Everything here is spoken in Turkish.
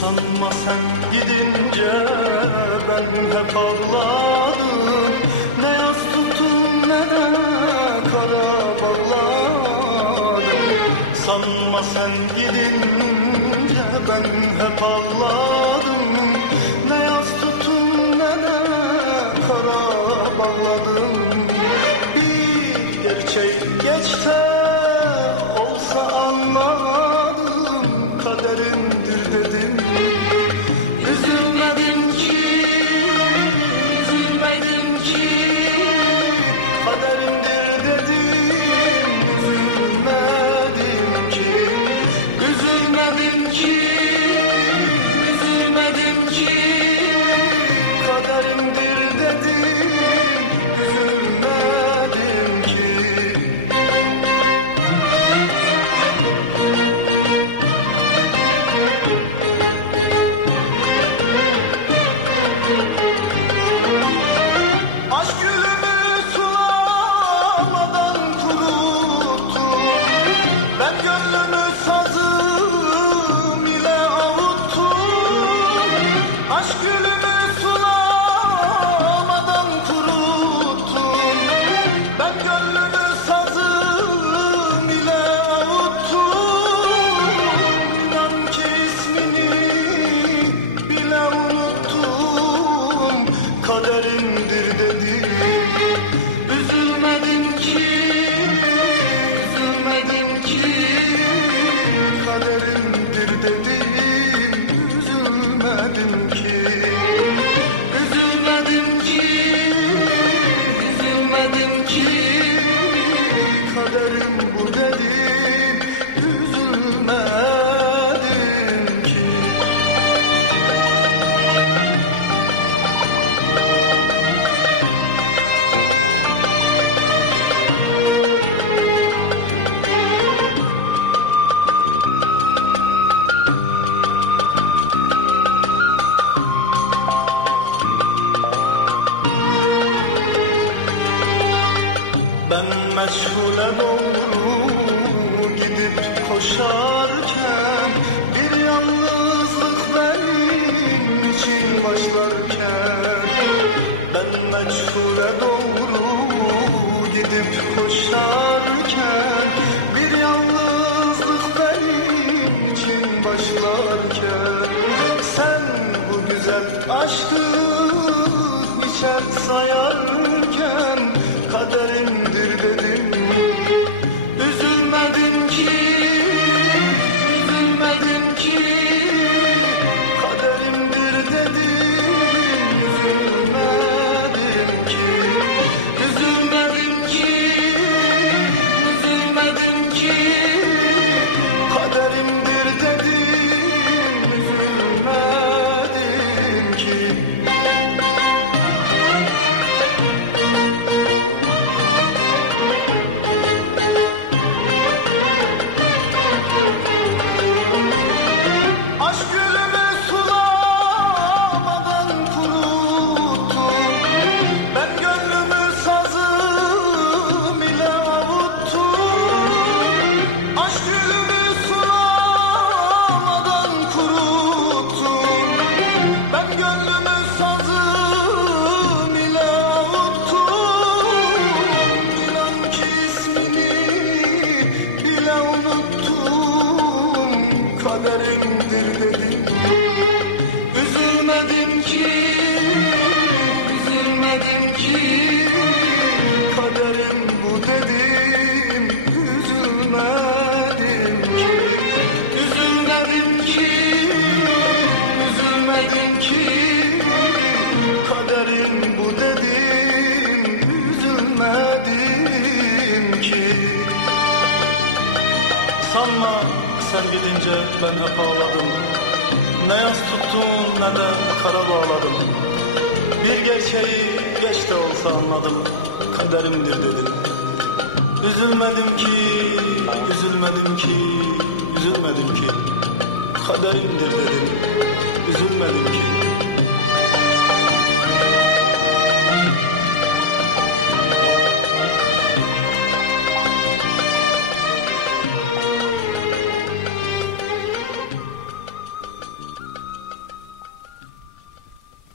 Sanma sen gidince ben hep ağladım. Ne yaz tuttum ne de kara bağladım. Sanma sen gidince ben hep ağladım. Ne yaz tuttum ne de kara bağladım. Bir gerçek geçte olsa anladım, kaderimdir dedim. Üzülmedim ki, üzülmedim ki, kaderimdir dedim. Üzülmedim ki, üzülmedim ki, üzülmedim ki, kaderimdir dedim. Üzülmedim ki. Aşk gülümü sulamadan kuruttum. Ben gönlümü sazım ile avuttum. Aşk gülümü sulamadan kuruttum. Ben gönlümü sazım ile avuttum. İnan ki ismini bile unuttum. Kaderimdir dedim. Üzülmedim ki, üzülmedim ki, kaderimdir dedim. Üzülmedim ki, üzülmedim ki, üzülmedim ki, kaderim bu dedim. Üzülmedim ki. Ben meşgule doğru gidip koşarken, bir yalnızlık benim için başlarken. Ben meşgule doğru gidip koşarken, bir yalnızlık benim için başlarken. Sen bu güzel aşkı içer sayarken, kaderimdir dedim. Üzülmedim ki, üzülmedim ki, kaderimdir dedim. Üzülmedim ki, üzülmedim ki, üzülmedim ki, kaderimdir dedim. Üzülmedim ki. Aşk gülümü sulamadan kuruttum. Ben gönlümü sazım ile avuttum. Aşk gülümü sulamadan kuruttum. Ben gönlümü sazım ile avuttum. İnan ki ismini bile unuttum. Kaderimdir dedim. Üzülmedim ki, üzülmedim ki, kaderim bu dedim. Üzülmedim ki, üzülmedim ki, üzülmedim ki, kaderim bu dedim. Üzülmedim ki. Sanma sen gidince ben hep ağladım. Ne yaz tuttum neden kara bağladım. Bir gerçeği geç de olsa anladım, kaderimdir dedim. Üzülmedim ki, üzülmedim ki, üzülmedim ki, kaderimdir dedim, üzülmedim ki.